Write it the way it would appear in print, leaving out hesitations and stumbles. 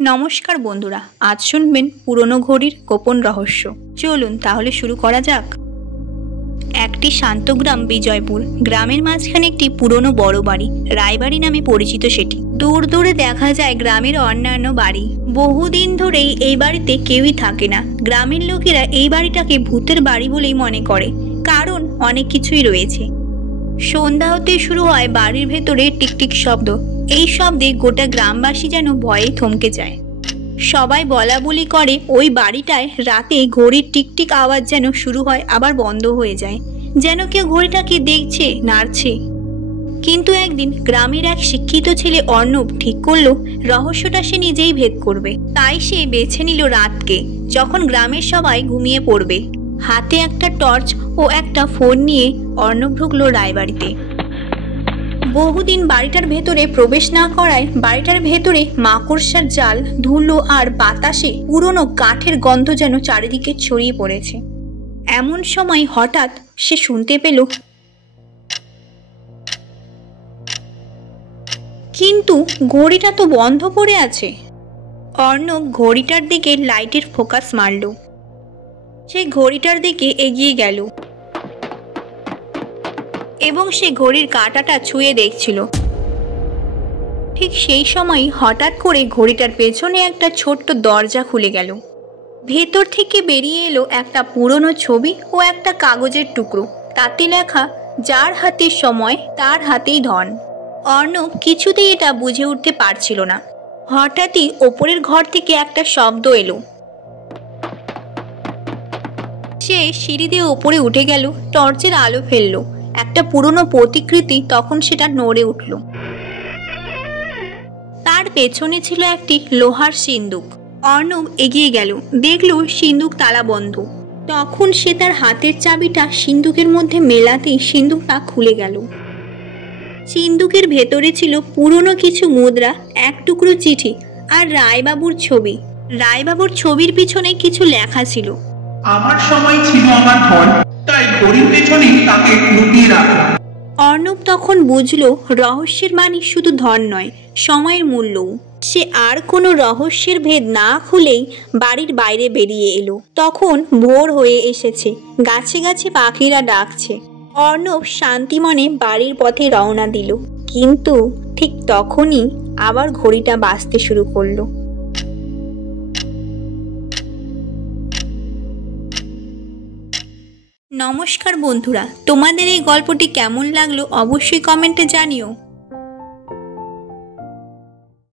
নমস্কার বন্ধুরা, আজ শুনবেন পুরনো ঘড়ির গোপন রহস্য। চলুন তাহলে শুরু করা যাক। একটি শান্ত গ্রাম বিজয়পুর। গ্রামের মাঝখানে একটি পুরনো বড় বাড়ি, রায়বাড়ি নামে পরিচিত সেটি। দূর দূরে দেখা যায় গ্রামের অন্যান্য বাড়ি। বহুদিন ধরেই এই বাড়িতে কেউই থাকে না। গ্রামের লোকেরা এই বাড়িটাকে ভূতের বাড়ি বলেই মনে করে, কারণ অনেক কিছুই রয়েছে। সন্ধ্যা হতে শুরু হয় বাড়ির ভেতরে টিকটিক শব্দ। এই শব্দে গোটা গ্রামবাসী যেন ভয়ে থমকে যায়। সবাই বলা বলি করে ওই বাড়িটায় রাতে ঘড়ির টিকটিক আওয়াজ যেন শুরু হয় আবার বন্ধ হয়ে যায়, যেন কেউ ঘড়িটাকে দেখছে, নাড়ছে। কিন্তু একদিন গ্রামের এক শিক্ষিত ছেলে অর্ণব ঠিক করলো রহস্যটা সে নিজেই ভেদ করবে। তাই সে বেছে নিল রাতকে, যখন গ্রামের সবাই ঘুমিয়ে পড়বে। হাতে একটা টর্চ ও একটা ফোন নিয়ে অর্ণব ঢুকলো রায়বাড়িতে। বহুদিন বাড়িটার ভেতরে প্রবেশ না করায় বাড়িটার ভেতরে মাকড়সার জাল, ধুলো আর বাতাসে পুরনো কাঠের গন্ধ যেন চারিদিকে ছড়িয়ে পড়েছে। এমন সময় হঠাৎ সে শুনতে পেল, কিন্তু ঘড়িটা তো বন্ধ পড়ে আছে। অর্ণব ঘড়িটার দিকে লাইটের ফোকাস মারল। সে ঘড়িটার দিকে এগিয়ে গেল এবং সে ঘড়ির কাঁটাটা ছুঁয়ে দেখছিল। ঠিক সেই সময় হঠাৎ করে ঘড়িটার পেছনে একটা ছোট্ট দরজা খুলে গেল। ভেতর থেকে বেরিয়ে এলো একটা পুরনো ছবি ও একটা কাগজের টুকরো। তাতে লেখা, যার হাতে সময় তার হাতেই ধন। অর্ণব কিছুতেই এটা বুঝে উঠতে পারছিল না। হঠাৎই ওপরের ঘর থেকে একটা শব্দ এলো। সে সিঁড়ি দিয়ে ওপরে উঠে গেল, টর্চের আলো ফেললো। একটা পুরনো প্রতিকৃতি তখন সেটা নড়ে উঠল। তার পেছনে ছিল একটি লোহার সিন্দুক। অর্ণব এগিয়ে গেল, দেখলো সিন্দুক তালা বন্ধ। তখন সে তার হাতের চাবিটা সিন্দুকের মধ্যে মেলাতেই সিন্দুকটা খুলে গেল। সিন্দুকের ভেতরে ছিল পুরনো কিছু মুদ্রা, এক টুকরো চিঠি আর রায়বাবুর ছবি। রায়বাবুর ছবির পিছনে কিছু লেখা ছিল, আমার সময় ছিল আমার ধন, তাই ঘড়ির পেছনেই তাকে লুকিয়ে রাখলাম। অর্ণব তখন বুঝলো রহস্যের মানে শুধু ধন নয়, সময়ের মূল্যও। সে আর কোনো রহস্যের ভেদ না খুলেই বাড়ির বাইরে বেরিয়ে এলো। তখন ভোর হয়ে এসেছে, গাছে গাছে পাখিরা ডাকছে। অর্ণব শান্তি মনে বাড়ির পথে রওনা দিল। কিন্তু ঠিক তখনই আবার ঘড়িটা বাজতে শুরু করলো। নমস্কার বন্ধুরা, তোমাদের এই গল্পটি কেমন লাগলো অবশ্যই কমেন্টে জানিও।